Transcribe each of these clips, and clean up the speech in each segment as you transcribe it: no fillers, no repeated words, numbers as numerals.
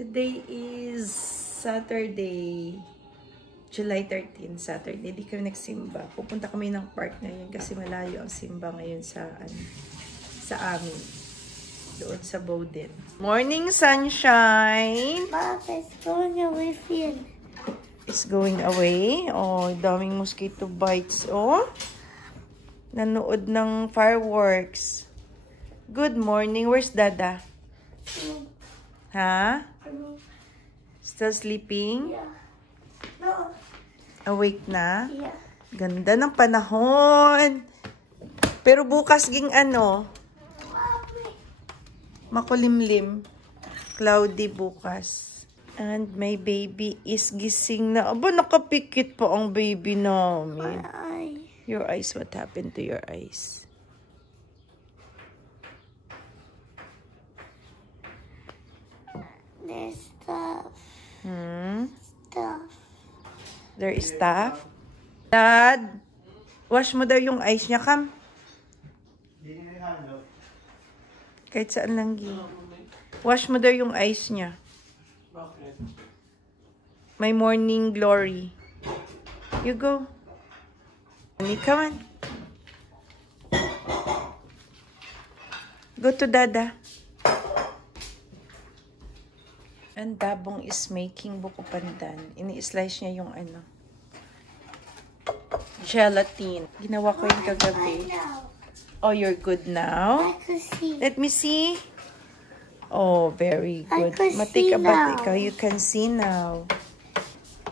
Today is Saturday, July 13, Saturday. Di kami nagsimba. Pupunta kami ng park ngayon kasi malayo ang simba ngayon sa amin. Doon sa Bowden. Morning sunshine! Mom, it's going away soon. It's going away. Oh, daming mosquito bites. Oh, nanood ng fireworks. Good morning. Where's Dada? Ha? Still sleeping? Yeah. No. Awake na? Yeah. Ganda ng panahon. Pero bukas ging makulimlim. Cloudy bukas. And my baby is gising na. Aba, nakapikit pa ang baby namin. My eye. Your eyes, what happened to your eyes? There's stuff. Stuff. There is stuff. Dad, wash mo daw yung eyes niya, Kam. Kahit saan lang wash mo daw yung eyes niya. My morning glory. You go. Come on. Go to Dada. And Dabong is making buko pandan. Ini-slice niya yung gelatin. Ginawa ko yung kagabi. Oh, you're good now? I can see. Let me see. Oh, very good. I can see now. You can see now.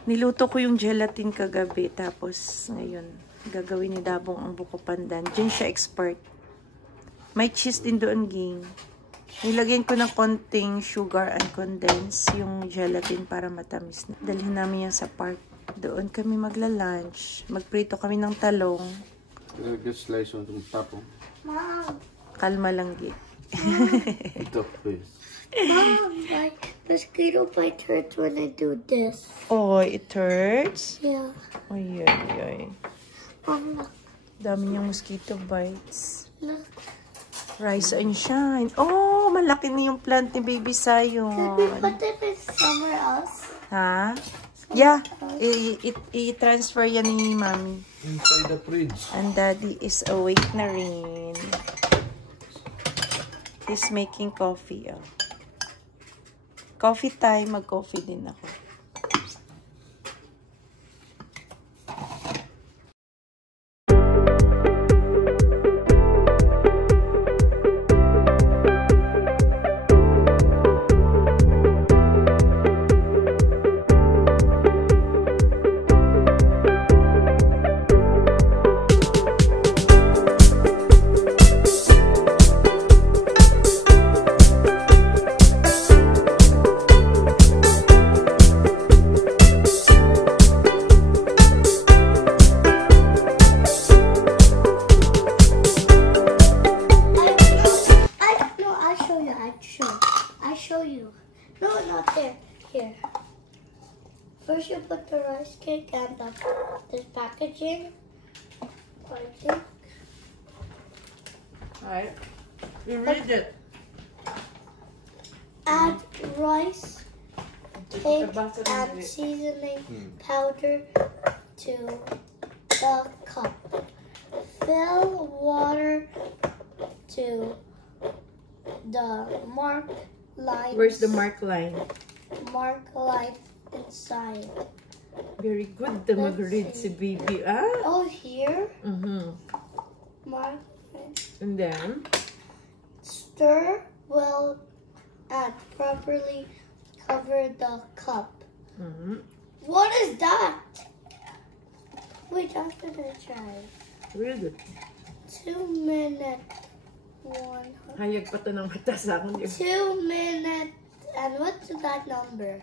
Niluto ko yung gelatin kagabi. Tapos, ngayon, gagawin ni Dabong ang buko pandan. Diyan siya expert. May cheese din doon, ging. Nilagyan ko ng konting sugar and condense yung gelatin para matamis na. Dalhin namin yan sa park. Doon kami magla-lunch. Magprito kami ng talong. Just slice on the top. Mom. Kalma lang, Gi. Ito, please. Mom, my mosquito bite hurts when I do this. Oh, it hurts? Yeah. Ay, ay, ay. Mom, look. Dami niyang mosquito bites. Look. Rise and shine. Oh, malaki na yung plant ni Baby Sayon. Could we put it in somewhere else? Ha? Yeah. I-transfer yan ni Mami. Inside the fridge. And Daddy is awake na rin. He's making coffee. Oh. Coffee time. Mag-coffee din ako. No, not there. Here. First you put the rice cake and this packaging. I think. Alright. You read it. Add rice cake and seasoning powder to the cup. Fill water to the mark line. Where's the mark line? Mark line inside. Very good na mag-read si Baby, ah? Oh, here. Mark. And then? Stir well and properly cover the cup. What is that? Wait, I'm gonna try. Read it. 2 minutes. 100. Hayag pa ito ng mata sa akin. 2 minutes. And what's that number?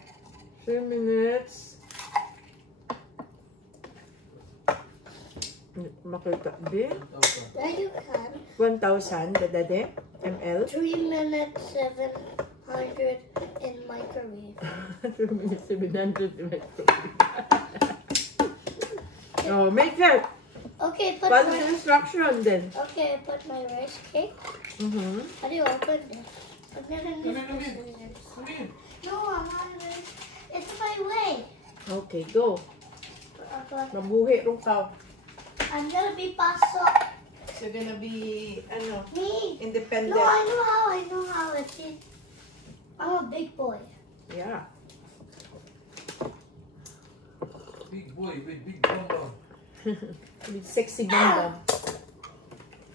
2 minutes. Makita, B? There you can. 1,000, Dade? ML? 3 minutes, 700 in microwave. 3 minutes, 700 in microwave. Oh, make it! Okay, put Follow my... the instruction then. Okay, put my rice cake. How do you open this? I'm gonna need this. No, I'm not Okay, go. Okay. Mabuhi rin ka. I'm gonna be pasok. So, you're gonna be, Me. independent. No, I know how it is. I'm a big boy. Yeah. Big boy with big bum. With sexy bum.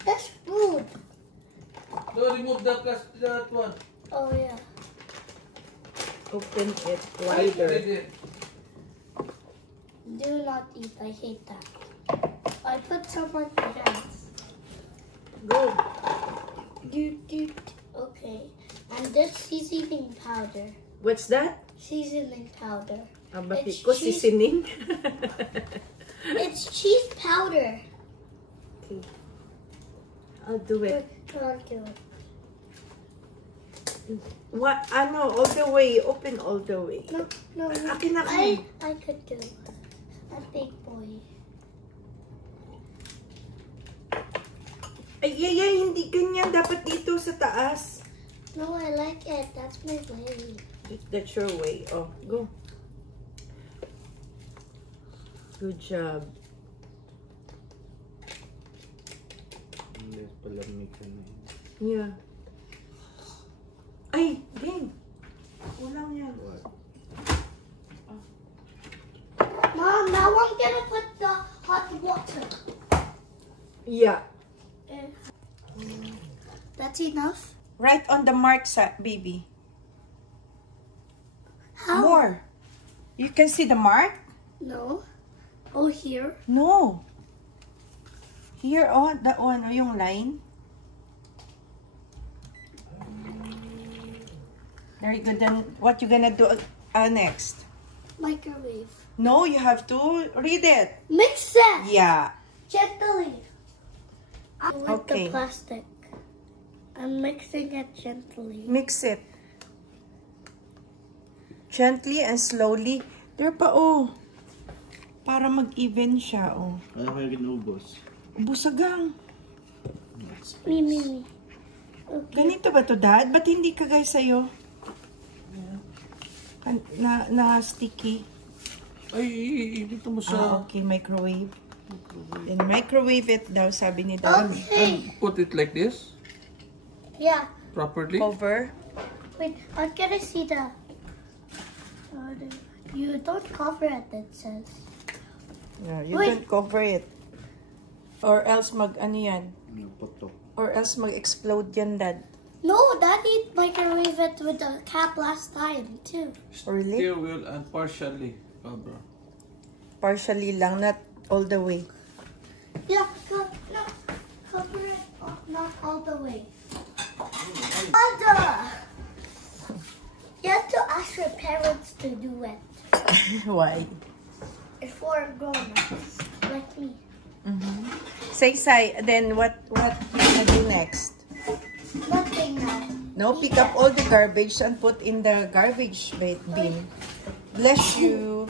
That's rude. No, remove that one. Oh yeah. Open it wider. Do not eat. I hate that. I put some on your hands. Go. Okay. And this seasoning powder. What's that? Seasoning powder. Abati It's ko cheese. seasoning. It's cheese powder. Okay. I'll do it. I'll do it. What? All the way. Open all the way. No. Akin na I could do it. A big boy. Ay, hindi ganyan. Dapat dito sa taas. No, I like it. That's my way. That's your way. Oh, go. Good job. Let's palamig ka na. Yeah. Ay, ding. Kulang yan. What? Mom, now I'm gonna put the hot water. Yeah. That's enough? Right on the mark, baby. How? More. You can see the mark? No. Oh, here? No. Here, that one, yung line. There you go. Then, what you gonna do next? Microwave. No, you have to read it. Mix it! Yeah. Gently. With Okay. the plastic. I'm mixing it gently. Mix it. Gently and slowly. There pa, para mag-even siya, Ano kayo ginubos? Busagang. Me. Okay. Ganito ba to, Dad? Ba't hindi ka guys sa'yo? Na sticky. Ay, dito mo sa... Okay, microwave. Then microwave it daw, sabi ni Dad. Okay. Put it like this, Yeah. properly. Cover. Wait, I'm gonna see the... You don't cover it, it says. Yeah, you Wait. don't cover it. Or else ano yan? Putok. Or else mag-explode yan, Dad. No, Daddy microwave it with the cap last time, too. Really? Here will and partially cover. Partially lang, not all the way. Yeah, no, cover it not all the way. Mother! You have to ask your parents to do it. Why? It's for grown-ups, like me. Say, then what you gonna do next? Nothing now. No, pick up all the garbage and put in the garbage bin. Bless you.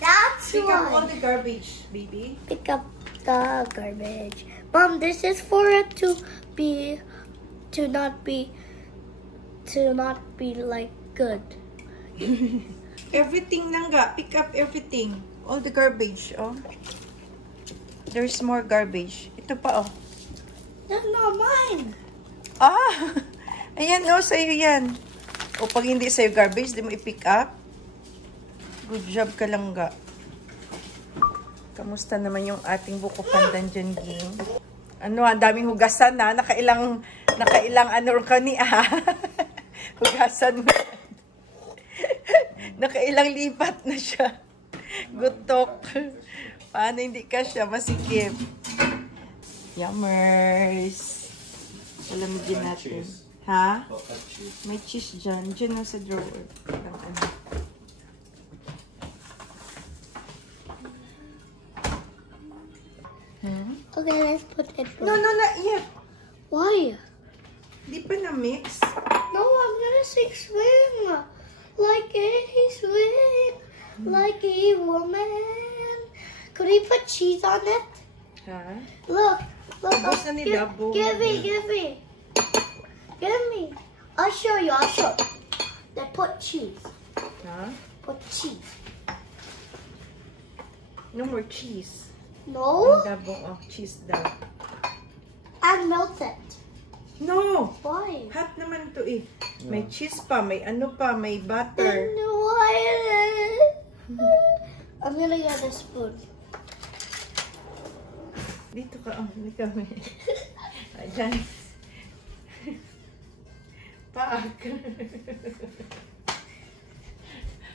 That's Pick up all why. the garbage, baby. Pick up the garbage. Mom, this is for it to not be like good. Everything nangga. Pick up everything. All the garbage, There's more garbage. Ito pa, That's not mine. Ayan, sa'yo yan. O, pag hindi sa'yo garbage, di mo i-pick up. Good job ka lang, ga. Kamusta naman yung ating buko pandan dyan, Ging? Ang daming hugasan, na. Nakailang ka ni, Hugasan mo. Nakailang lipat na siya. Gutok. Paano hindi ka siya masikip? Yummers. Palamigin natin. Ha? May cheese dyan. Dyan lang sa drawer. Okay, let's put it. No, not yet. Why? Di pa na-mix. No, I'm gonna sing swing like a swing like a woman. Could we put cheese on it? Ha? Look. Ubos na ni Dabo. Give me. I'll show you. They put cheese. Ha? Put cheese. No more cheese. No? Dabong, oh, cheese daw. And melt it. No! Why? Hot naman to eh. May cheese pa, may ano pa, may butter. Then why? I'm gonna get a spoon. Dito ka, oh, may kami. Ayan. Paak.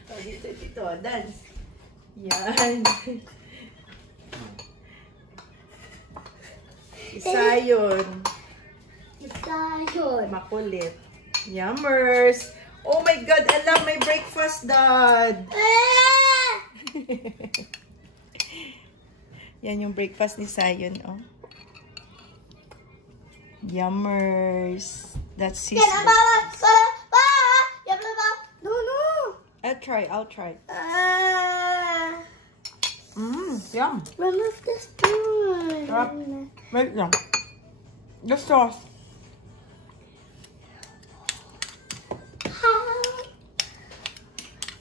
Oh, dito, dance. Yan. Isa yun. Isa yun. Makulit. Yummers. Oh my God, I love my breakfast, Dad. Yan yung breakfast ni Sayon, oh. Yummers. That's his. No. I'll try. Yum. Remove the spoon. Sarap. Wait lang. The sauce.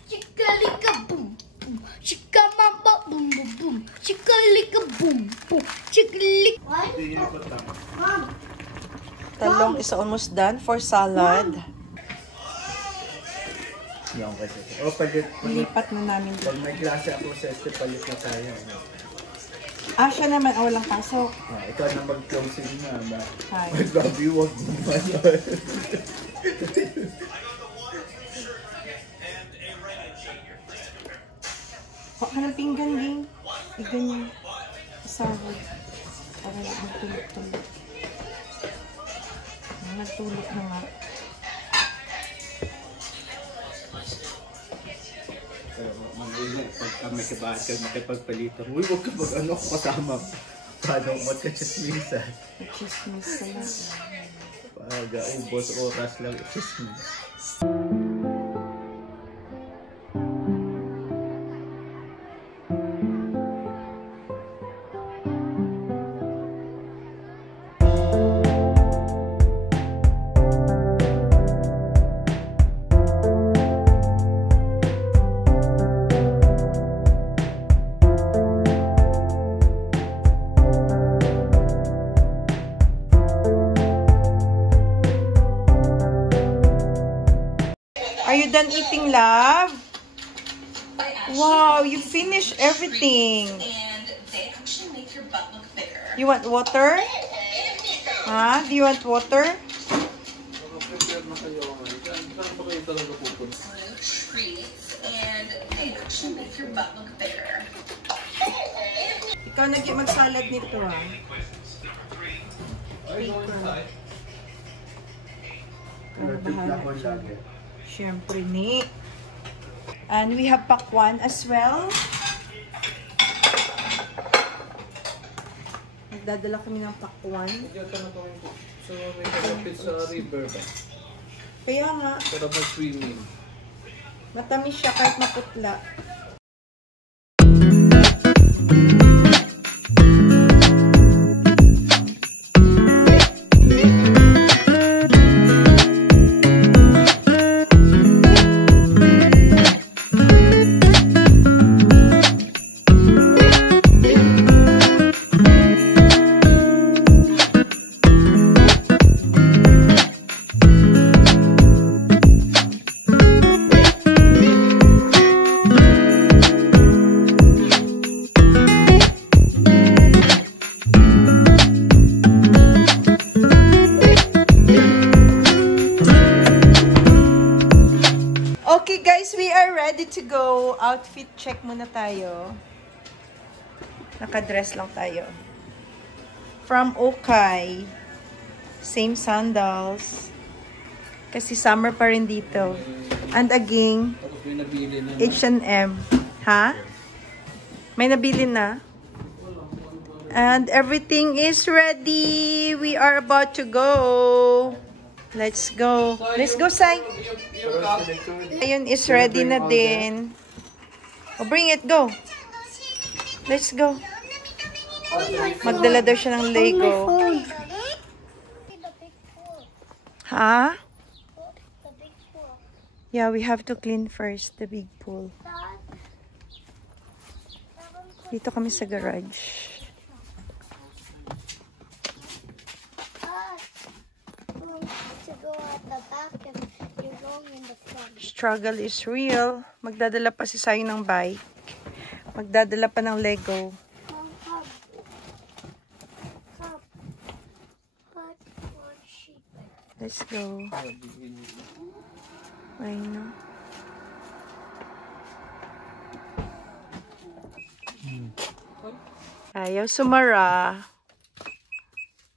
Chicka-lika boom boom. Chicka-mamba boom boom boom. Chicka-lika boom boom. Chicka-lika. Mom. Talong is almost done for salad. Yan kasi. O, palit. Lipat na namin Pag dito. may klase ako sa este, palit na tayo. Ah, siya naman. Oh, walang pasok. Ikaw na mag-closing na ba? Hi. Ay, grabe, huwag mo man. Huwag ka ng pinggan, Ging. Iganyan. Sahod. Para magtulog-tulog. Nagtulog na nga. Mag-ingat pagka may kabahan ka makipagpalitan. Uy, huwag ka mag-ano kasama. Paano magka-chismisan? Chismis ka na. Pag ubos oras lang chismis. Are you done eating, love? Wow, you finished everything. And they actually make your butt look bigger. You want water? Huh? Do you want water? Blue treats, and they actually make your butt look bigger. Ikaw mag-salad nito, ah. Siyempre, ni. And we have pakwan as well. Nagdadala kami ng pakwan. So, may kalapit sa river ba? Kaya nga, Para mag-swimming. matamis siya kahit maputla. Okay guys, we are ready to go. Outfit check muna tayo. Nakadress lang tayo. From Okay. Same sandals. Kasi summer pa rin dito. And again, Tapos may nabili na. H&M. Ha? May nabili na? And everything is ready. We are about to go. Let's go. Let's go, Sai. Ayun is ready na din. Oh, bring it. Go. Let's go. Magdala daw siya ng Lego. Ha? Yeah, we have to clean first the big pool. Dito kami sa garage. To go at the back and you're going in the front. Struggle is real. Magdadala pa si Sayo ng bike. Magdadala pa ng Lego. Come, come. Come. Put one sheep. Let's go. I know. Ayaw sumara.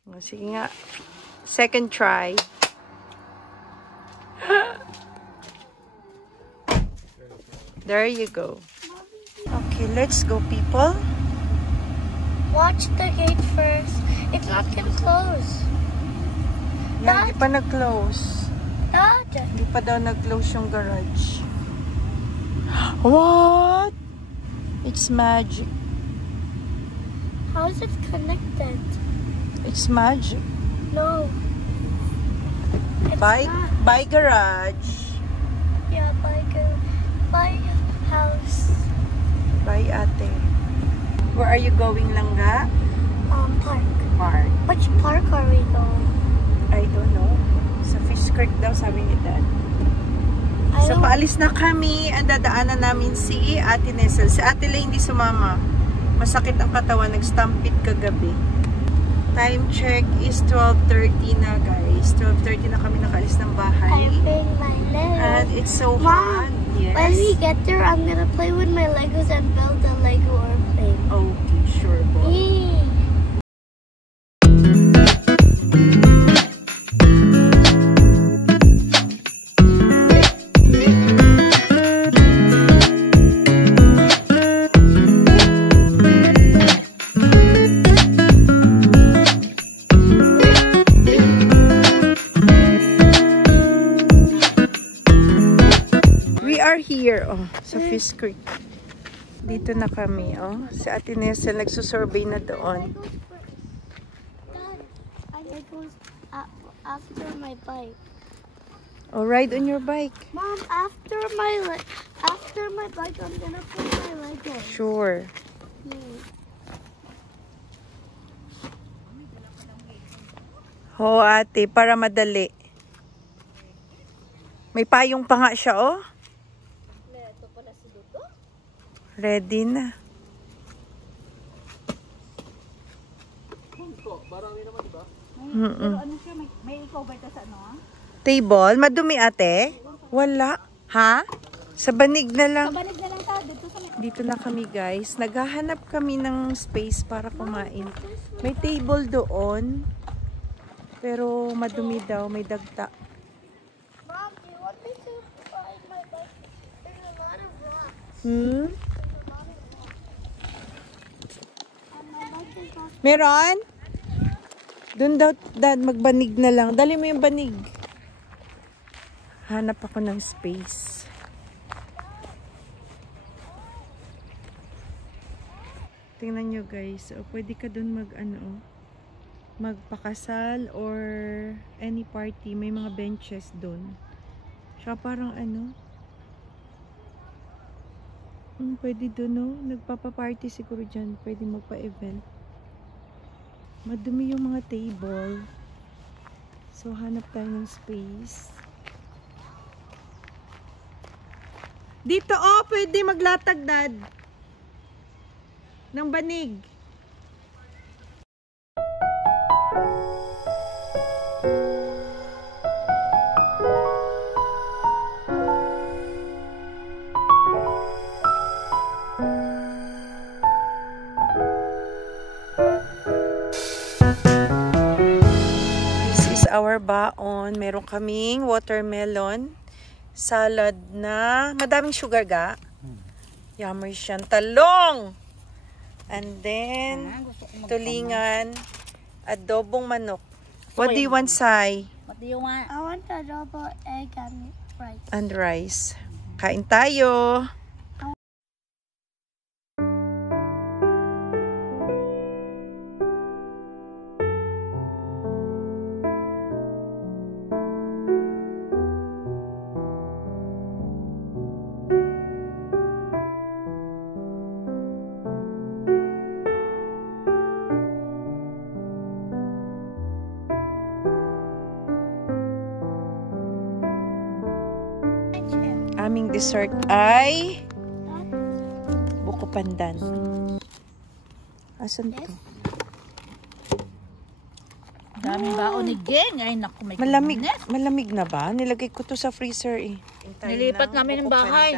O, sige nga. Second try. There you go. Okay, let's go, people. Watch the gate first. It's not gonna close. Yan, hindi pa nag-close. Dad. Hindi pa daw nag-close yung garage. What? It's magic. How is it connected? It's magic. No. It's Bye, not. bye garage. Yeah, by house. Bye ate. Where are you going, Langga? Park. Park. Which park are we going? I don't know. Sa Fish Creek daw, sabi ni Dad. I So, don't- paalis na kami. Ang dadaanan namin si Ate Nessel. Si Ate Lay hindi sumama. Masakit ang katawan. Nag-stampede kagabi. Time check is 12:30 na, guys. 12:30 na kami nakaalis ng I bahay. bring my Legos. And it's so Mom, hot. Yes. when we get there, I'm gonna play with my Legos and build a Lego airplane. Okay, sure, boy. Yay. We are here, oh, sa Fish Creek. Dito na kami, oh. Si Ate Nessel nagsusurvey na doon. Dad, I Legos after my bike. Oh, ride on your bike. Mom, after my bike, I'm gonna play my Legos. Sure. Yay. Oo, ate, para madali. May payong pa nga siya, oh. Ready na. Pero ano siya, may cover ka sa ano? Table? Madumi, ate? Wala. Ha? Sa banig na lang. Banig na lang ta, dito sa Dito na kami, guys. Naghahanap kami ng space para kumain. May table doon. Pero madumi daw. May dagta. Mom, do you want me to ride my bike? There's a lot of rocks. Hmm? And my bike is not. Meron? Doon daw, Dad, magbanig na lang. Dali mo yung banig. Hanap ako ng space. Tingnan nyo, guys. O, pwede ka doon magpakasal or any party. May mga benches doon. Siya parang pwede doon, no? Nagpapaparty siguro dyan. Pwede magpa-event. Madumi yung mga table. So, hanap tayo ng space. Dito, oh! Pwede maglatag, Dad. Ng banig. Our baon. Meron kaming watermelon, salad na madaming sugar ga. Yummy siyang talong. And then, tulingan, adobong manok. What do you want, Sai? What do you want? I want adobo, egg, and rice. And rice. Kain tayo. aming dessert ay buko pandan. Asan to? Daming baon ni Jen. Ay, naku, may Malamig, goodness. malamig na ba? Nilagay ko to sa freezer eh. Nilipat namin ng bahay.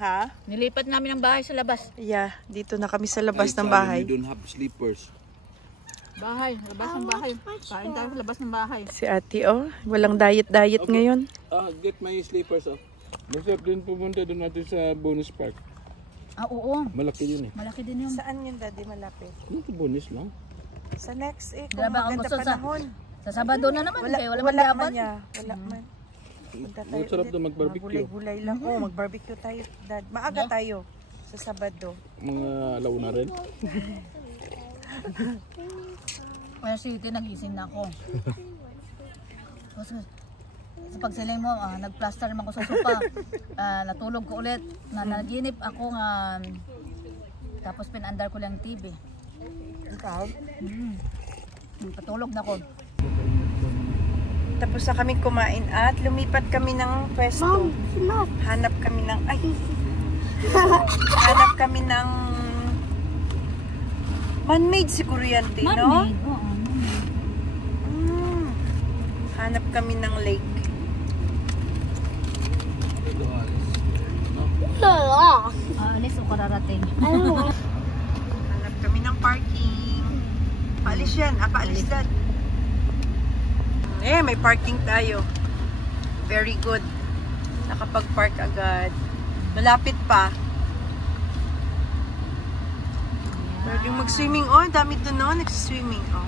Ha? Nilipat namin ng bahay sa labas. Yeah, dito na kami sa labas ng bahay. You don't have sleepers. Bahay, labas ng bahay. Kain tayo sa labas ng bahay. Si ate, oh. Walang diet-diet ngayon. Get my sleepers, oh. Masarap din pumunta doon natin sa bonus park. Ah, oo. Malaki yun eh. Malaki din yung... Saan yun, daddy, malapit? Ito bonus lang. Sa next eh, kung Wala ba akong maganda gusto panahon. Sa Sabado na naman. Kaya wala Wala magyaban. man niya. Wala man. Punta tayo Masarap ulit. doon mag-barbecue. Mga gulay-gulay lang. Oh, mag-barbecue tayo, dad. Maaga tayo sa Sabado. Mga alauna rin. Kaya City, nagising na ako. Sa pagsiling mo, nagplaster naman ko sa sopa. Natulog ko ulit. Naginip ako nga. Tapos pinandar ko lang TV. Ikaw? Patulog na ako. Tapos na kami kumain at lumipat kami ng pwesto. Hanap kami ng... Ay! Hanap kami ng... Man-made siguro yan, no? Man-made, oo. Hanap kami ng lake. Alis o kararating. Hanap kami ng parking. Paalis yan. Paalis dad. Eh, may parking tayo. Very good. Nakapag-park agad. Malapit pa. Pwede mag-swimming. Oh, dami doon no. Nagsiswimming. Oh.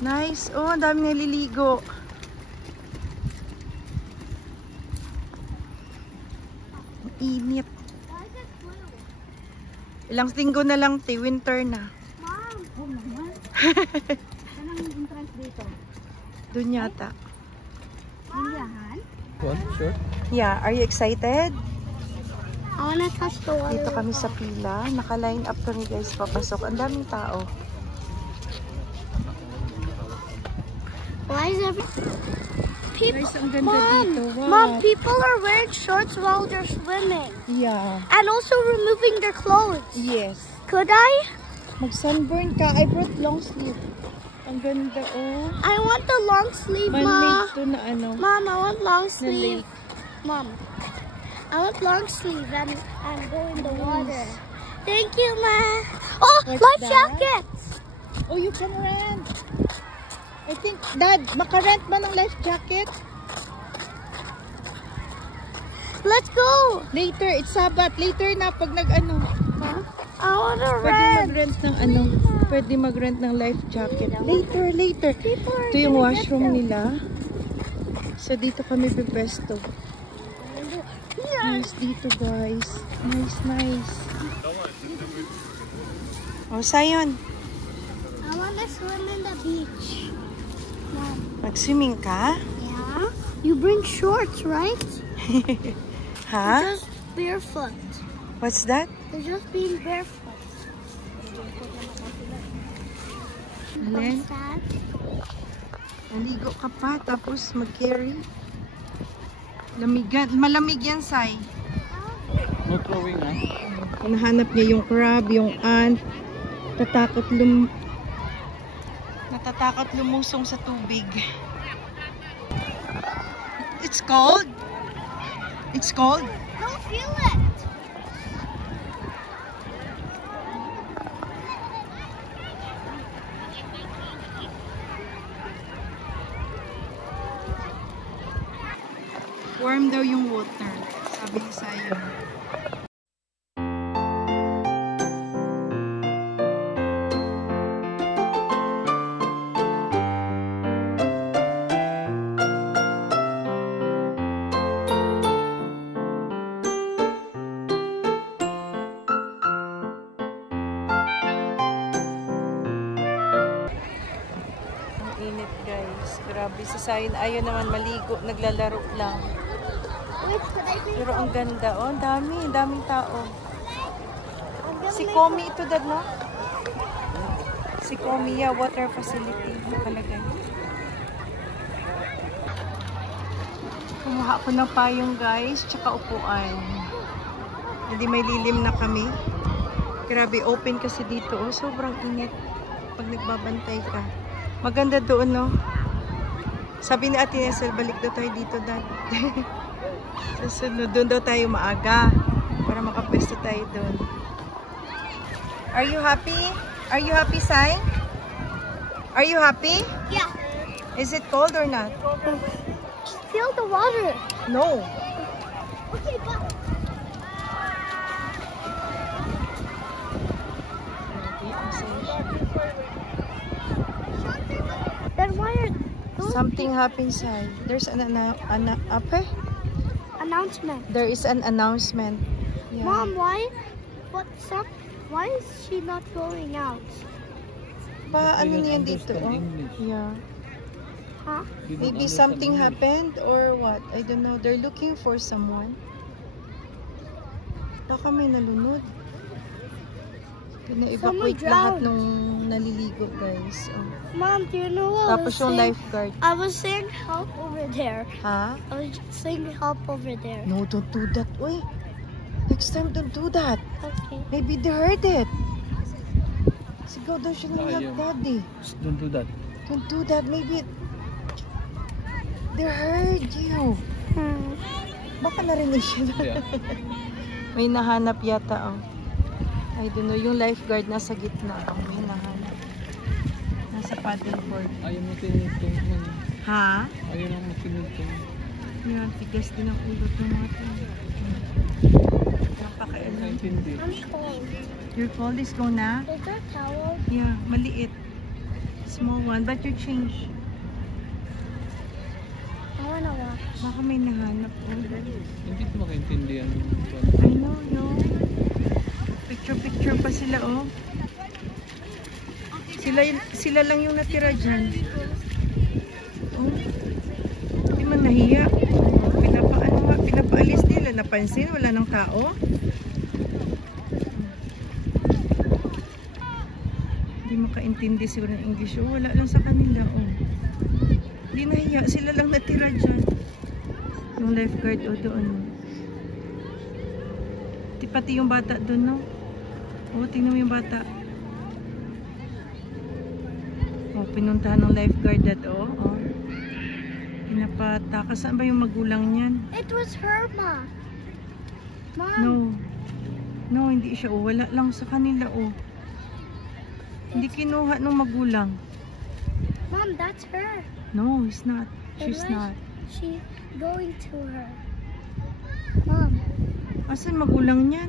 Nice. Oh, ang dami naliligo. Ang init. Ilang linggo na lang, winter na. Oo naman. Saan ang entrance dito? Doon yata. Indiahan? What? Sure? Yeah, are you excited? I wanna touch the water. Dito kami sa pila. Naka-line up kami guys, papasok. Ang daming tao. Why is every... People... Guys, ang ganda dito. Wow. Mom, people are wearing shorts while they're swimming. Yeah. And also removing their clothes. Yes. Could I? Mag-sunburn ka. I brought long sleeve. Ang ganda, oh. I want the long sleeve, Ma. Man-made to na ano. Mom, I want long Na sleeve. lake. Mom, I want long sleeve and go in the water. Thank you, Ma. Oh, What's life that? jackets. Oh, you can rent. I think, Dad, maka-rent ba ng life jacket? Let's go. Later, it's Sabat. Later na pag nag-ano. I want to Pwede rent. mag-rent ng ano. Pwede mag-rent ng life jacket. Later, later. People are Ito yung gonna washroom get them. nila. So, dito kami pipesto. Nice dito, guys. Nice, nice. Oh, Sayon. I want to swim in the beach. Mom. Mag-swimming ka? Yeah? You bring shorts, right? Ha? They're just barefoot. What's that? They're just being barefoot. Alin? What's that? Naligo ka pa, tapos mag-carry. Lamigan. Malamig yan, Sai. No throwing, ah. Hinahanap niya yung crab, yung ant. Natatakot lumusong sa tubig. It's cold. It's cold. Don't feel it. Warm daw yung water. Sabi ni Sayo. Init guys. Grabe si Sayon. Ayaw naman maligo. Naglalaro lang. Pero ang ganda. Oh, ang dami. Ang daming tao. Si Komi ito, Dad, no? Si Komi, yeah, water facility. Nakalagay. Kumuha ako ng payong guys, tsaka upuan. Hindi may lilim na kami. Grabe, open kasi dito. Oh, sobrang init pag nagbabantay ka. Maganda doon, no? Sabi ni Ate Nesel, balik daw tayo dito dati. Susunod, doon daw tayo maaga para makapwesto tayo doon. Are you happy? Are you happy, Sai? Are you happy? Yeah. Is it cold or not? Feel the water. No. Okay, go. Then why are those Something happened, Sai. There's an upper? announcement? There is an announcement. Yeah. Mom, why? Why is she not going out? Pa, ano They niyan don't dito? understand Oh? English. Yeah. Huh? They don't Maybe understand something English. happened or what? I don't know. They're looking for someone. Baka may nalunod. Pina-evacuate Someone lahat drowned. nung naliligo, guys. Oh. Mom, do you know what Tapos yung lifeguard. I was saying help over there. Ha? I was saying help over there. No, don't do that. Uy, next time don't do that. Okay. Maybe they heard it. Sigaw daw siya ng Ayaw. help, daddy. Shh, don't do that. Don't do that. Maybe they heard you. Baka narinig siya. Yeah. May nahanap yata, oh. I don't know, yung lifeguard nasa gitna. Oh, may nahanap. Nasa paddleboard. Ayaw mo tinutong. Ha? Ayaw mo tinutong. Yan, tigas din ang ulo ng mga ito. Napakailan. Naintindi. I'm cold. Your cold is go na? Is there a towel? Yeah, maliit. Small one, but you change. I wanna wash. Baka may nahanap. Oh. Hindi ko makaintindihan. I know, no? Picture-picture pa sila, oh. Sila lang yung natira dyan. Oh. Hindi man nahiya. Pinapaalis nila. Napansin, wala ng tao. Hindi makaintindi siguro ng English. Oh, wala lang sa kanila, oh. Hindi nahiya. Sila lang natira dyan. Yung lifeguard, oh, doon. Pati yung bata doon, no? Oh, tingnan mo yung bata. Oh, pinuntahan ng lifeguard that, oh. Oh. Pinapataka. Saan ba yung magulang niyan? It was her, Ma. Mom. No. No, hindi siya. Oh, wala lang sa kanila, oh. Hindi kinuha ng magulang. Mom, that's her. No, it's not. Then She's why not. is she going to her? Mom. Asan magulang niyan?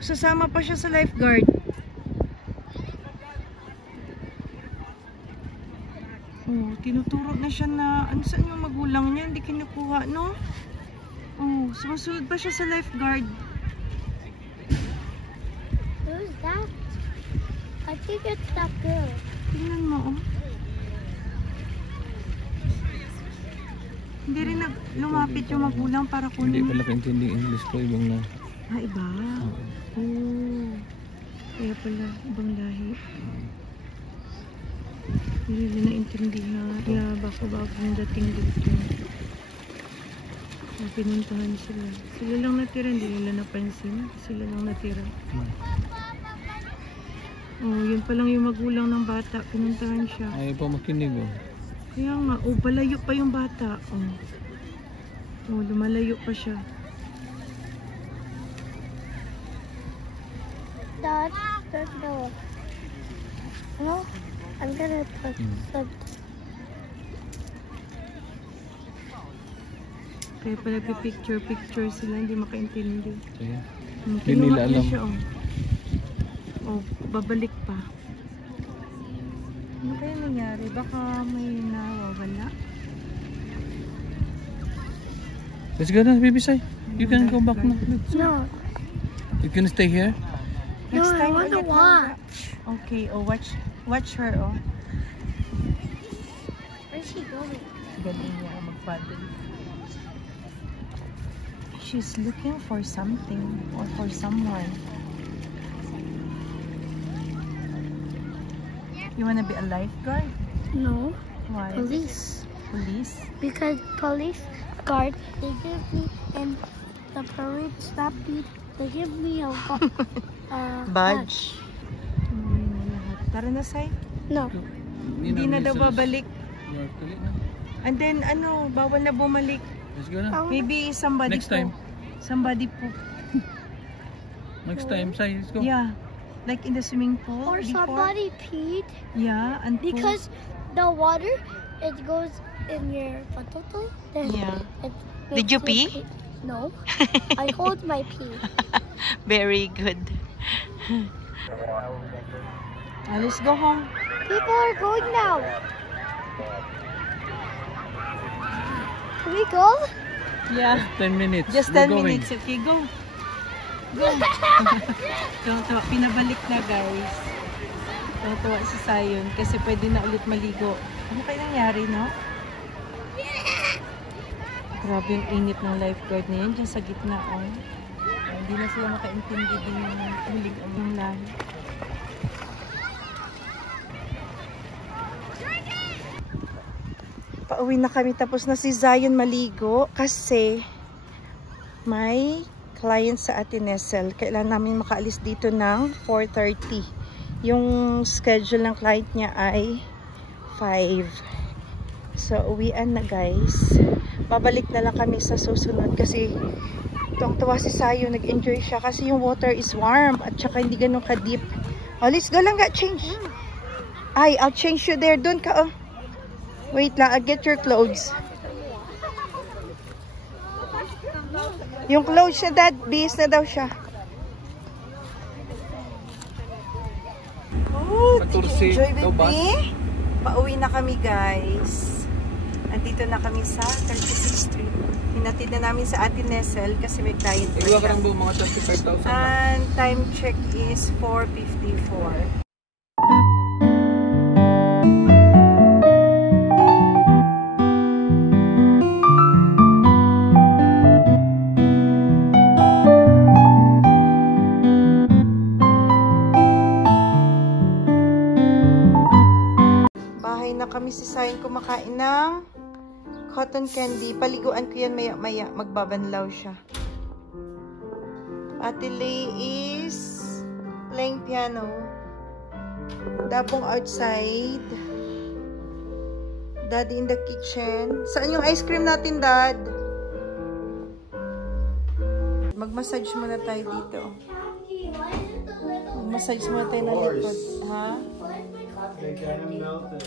Sasama pa siya sa lifeguard. Oh, tinuturo na siya na ano saan yung magulang niya, hindi kinukuha, no? Oh, sumusunod pa siya sa lifeguard. Who's that? I think it's that girl. Tingnan mo, oh. Hindi rin lumapit yung magulang para Hindi kunin. pala kaintindi English ko. Ibang na. Ah, iba? Oh. Kaya pala, ibang lahi. Hindi rin naintindihan. Yeah, baka bagong dating dito. Pinuntahan sila. Sila lang natira, hindi nila napansin. Sila lang natira. Oh, yun pa lang yung magulang ng bata. Pinuntahan siya. Ayaw pa makinig, oh. Kaya nga, oh, palayo pa yung bata. Oh, oh lumalayo pa siya. Dad, there's no. No, I'm gonna put some. Kaya pala picture sila, hindi makaintindi. Kaya. Hmm, Hindi nila kinuha niya alam. siya, oh. Oh, babalik pa. Ano kaya nangyari? Baka may nawawala. Let's go na, baby Sai. You can go back na. No, You can stay here. Next I time wanna ulit, watch. Okay, oh, watch her, oh. Where's she going? Galing niya mag-paddle. She's looking for something or for someone. You wanna be a lifeguard? No, Why? police. Police? Because police guard, they give me, and the parade stampede, they give me a Badge. Tara na, Sai. No. Hindi na daw babalik. And then, ano, bawal na bumalik. Let's go na. Maybe somebody Next time. Somebody po. Next time, Sai, let's go. Yeah. Like in the swimming pool Or before. somebody peed. Yeah, and Because the water, it goes in your patotoy. Yeah. It Did makes you pee? No. I hold my pee. Very good. Let's go home. People are going now. Can we go? Yeah. 10 minutes. Just We're 10 going. minutes. Okay, go. Go. Tuwa, pinabalik na, guys. Tuwa si Sayon kasi pwede na ulit maligo. Ano kaya nangyari, no? Grabe yung init ng lifeguard na yan dyan sa gitna, oh. Hindi na sila makaintindi din yung hulig ang lahi. Pauwi na kami tapos na si Zion maligo kasi may client sa Atin Nessel. Kailangan namin makaalis dito ng 4:30. Yung schedule ng client niya ay 5. So, uwian na, guys. Babalik na lang kami sa susunod kasi tuwang-tuwa si Sayo. Nag-enjoy siya kasi yung water is warm at saka hindi ganun ka-deep. Oh, let's go lang, change. Ay, I'll change you there. Doon ka, oh. Wait lang, I'll get your clothes. Yung clothes niya, Dad, bihis na daw siya. Oh, did you enjoy with me? Pauwi na kami, guys. Andito na kami sa 36th Street. Hinatid na namin sa Atin Nessel kasi may client na Iwa ka siya. lang mga 35,000. And time check is 4:54. Kami si Sayon kumakain ng cotton candy. Paliguan ko yan maya-maya. Magbabanlaw siya. Ate Lay is playing piano. Dabong outside. Daddy in the kitchen. Saan yung ice cream natin, Dad? Mag-massage muna tayo dito. Mag-massage muna tayo na likod. Ha? They kind of melted.